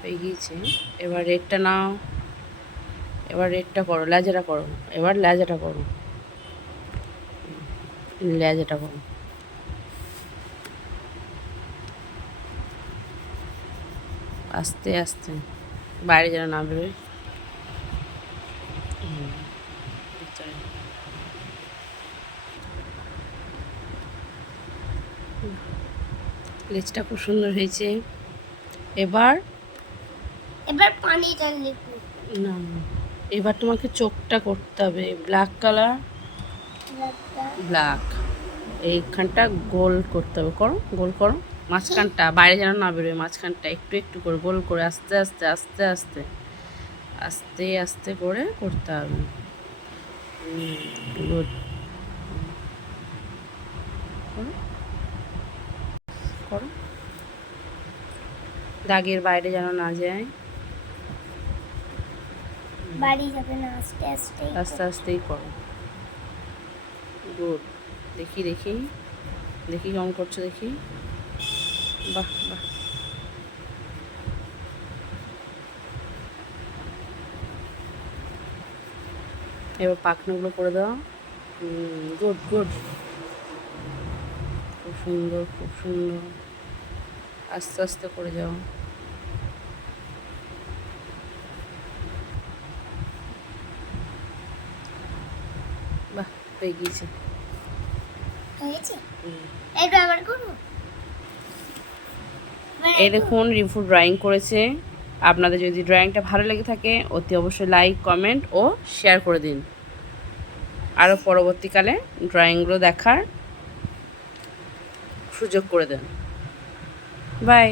হয়ে গিয়েছে। এবার রেডটা নাও, এবার রেডটা করো, লেজাটা করো, এবার লেজাটা করো, লেজাটা করো। আস্তে আস্তে, বাইরে যেন না বেরোয়। লেজটা খুব সুন্দর হয়েছে। এবার এবার পানিটা লিখবো না, এবার তোমাকে চোখটা করতে হবে ব্ল্যাক কালার, ব্ল্যাক। এইখানটা গোল করতে হবে, করো, গোল করো। মাঝখানটা বাইরে যেন না বেরোয়, মাঝখানটা একটু একটু করে গোল করে আস্তে আস্তে আস্তে আস্তে আস্তে আস্তে করে করতে হবে। গুড, করো করো, দাগের বাইরে যেন না যায়, বাড়ি যাবে না, আস্তে আস্তে আস্তে আস্তেই করো। গুড, দেখি দেখি দেখি কেমন করছো দেখি। বাহ বাহ, এবার পাখনাগুলো করে দাও। গুড গুড, খুব সুন্দর খুব সুন্দর, আস্তে আস্তে করে যাও। বাহ, হয়ে গিয়েছে। এই দেখুন রিভু ড্রয়িং করেছে। আপনাদের যদি ড্রয়িংটা ভালো লেগে থাকে অতি অবশ্যই লাইক, কমেন্ট ও শেয়ার করে দিন। আরও পরবর্তীকালে ড্রয়িংগুলো দেখার সুযোগ করে দেন। বাই।